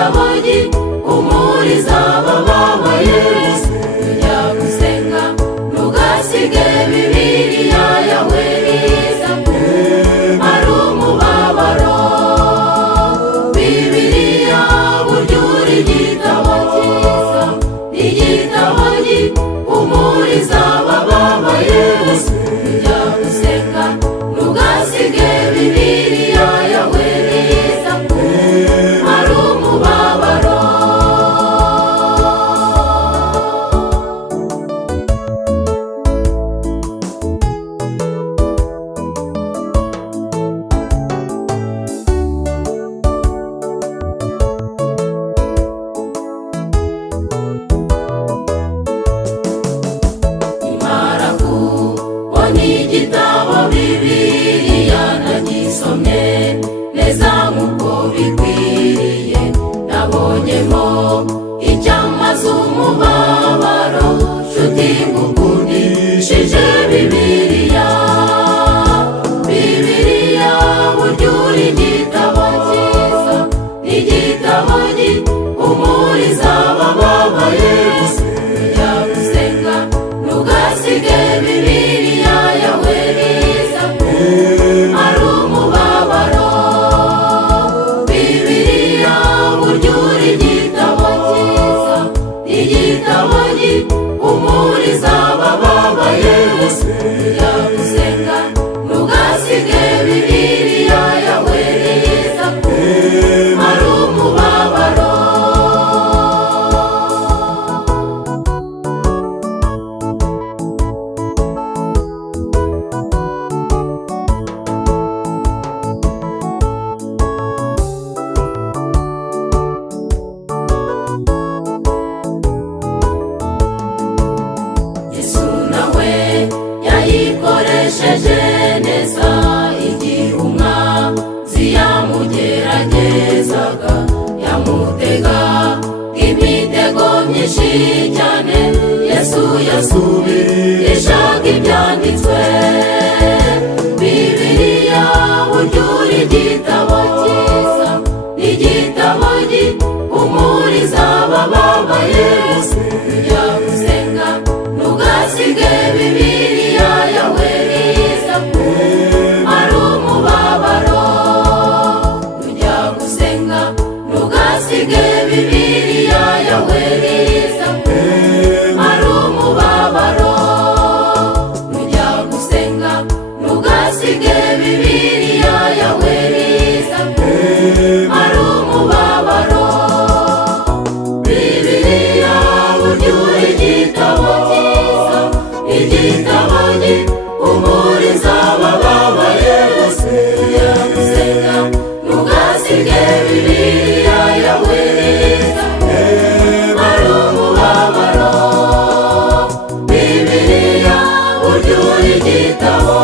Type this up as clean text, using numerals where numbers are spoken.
igitabo gihumuriza abababaye. Tujya gusenga ntugasige Bibiliya yawe neza, ari umubabaro. Bibiliya burya uri igitabo cyiza, igitabo gihumuriza abababaye. Tujya gusenga ntugasige Bibiliya yawe neza, ari umubabaro. Imara kubona igitabo Bibiliya nagisomye neza nk'uko bikwiriye, nabonyemo icyamaze umubabaro. Nshuti ngukundishije Bibiliya, Bibiliya burya uri igitabo cyiza, igitabo gihumuriza abababaye. Tujya gusenga ntugasige Bibiliya yawe neza, ari umubabaro. Bibiliya burya uri igitabo cyiza, igitabo gihumuriza abababaye. Tujya gusenga ntugasige Bibiliya yawe neza, ari umubabaro. Yesu nawe yayikoresheje neza igihe umwanzi yamugeragezaga, yamutega imitego myinshi cyane. Yesu yasubirishaga ibyanditswe. Bibiliya burya uri igitabo cyiza, igitabo gihumuriza abababaye. Tujya gusenga ntugasige Bibiliya yawe neza, ari umubabaro. Tujya gusenga ntugasige Bibiliya yawe neza, ari umubabaro. Tujya gusenga ntugasige Bibiliya yawe neza, ari umubabaro. Bibiliya burya uri igitabo cyiza, igitabo gihumuriza abababaye. Tujya gusenga ntugasige Bibiliya yawe neza, ari umubabaro. Bibiliya burya uri igitabo